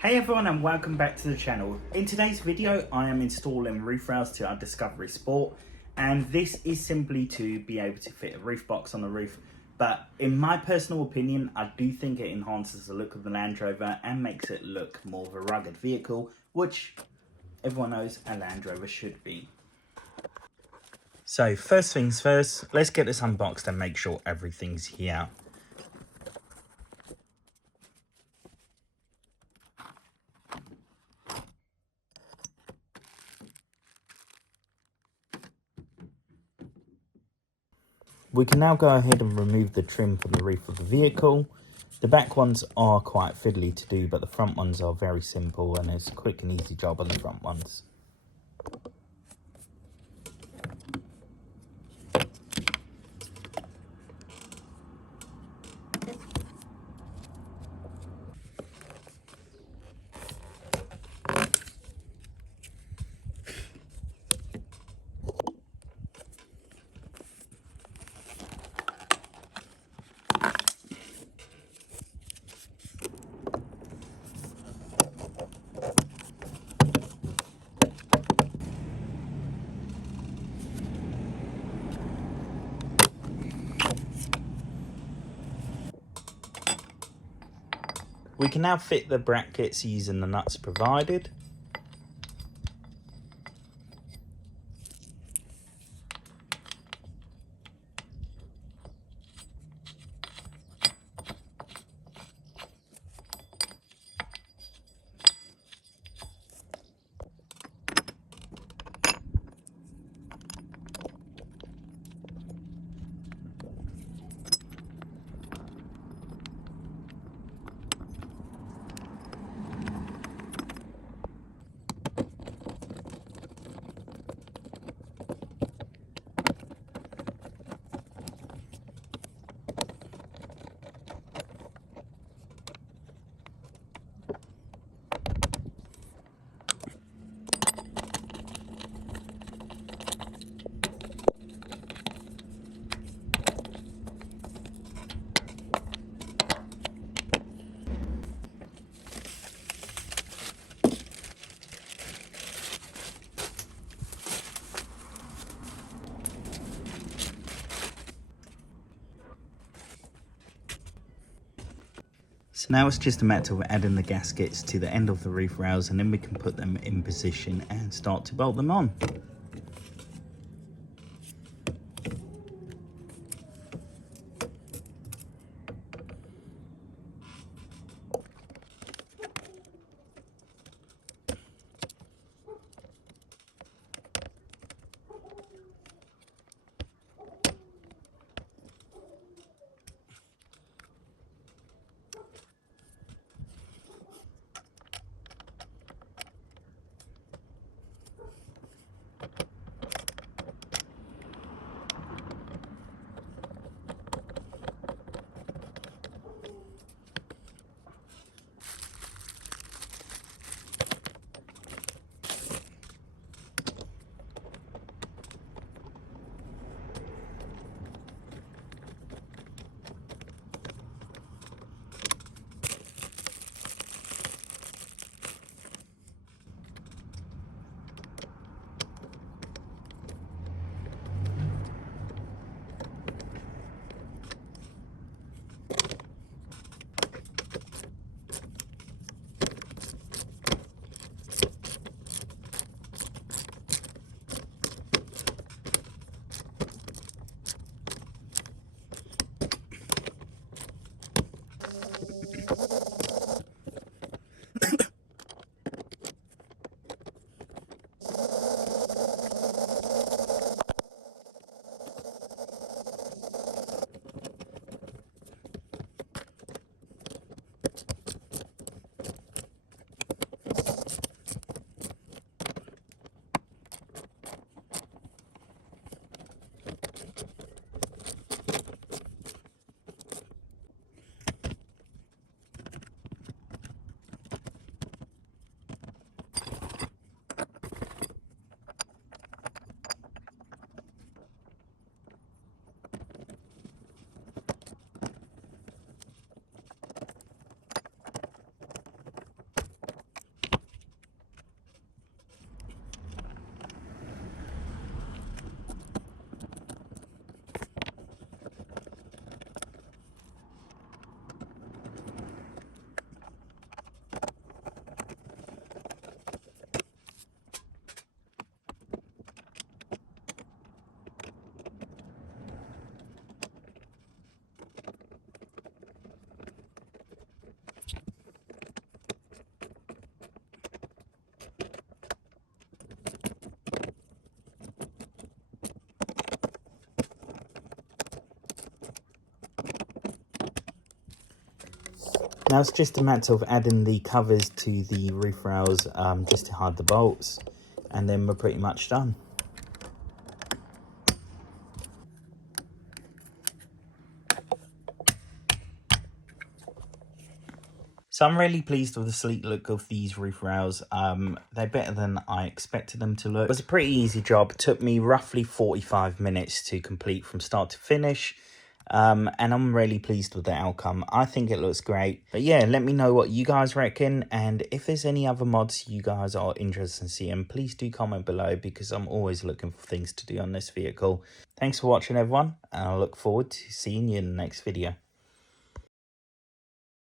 Hey everyone and welcome back to the channel. In today's video I am installing roof rails to our Discovery Sport, and this is simply to be able to fit a roof box on the roof, but in my personal opinion I do think it enhances the look of the Land Rover and makes it look more of a rugged vehicle, which everyone knows a Land Rover should be. So first things first, let's get this unboxed and make sure everything's here. We can now go ahead and remove the trim from the roof of the vehicle. The back ones are quite fiddly to do, but the front ones are very simple and it's a quick and easy job on the front ones. We can now fit the brackets using the nuts provided. So now it's just a matter of adding the gaskets to the end of the roof rails, and then we can put them in position and start to bolt them on. Now it's just a matter of adding the covers to the roof rails just to hide the bolts, and then we're pretty much done. So I'm really pleased with the sleek look of these roof rails. They're better than I expected them to look. It was a pretty easy job. It took me roughly 45 minutes to complete from start to finish. And I'm really pleased with the outcome. I think it looks great. But yeah, let me know what you guys reckon. And if there's any other mods you guys are interested in seeing, please do comment below, because I'm always looking for things to do on this vehicle. Thanks for watching, everyone. And I look forward to seeing you in the next video.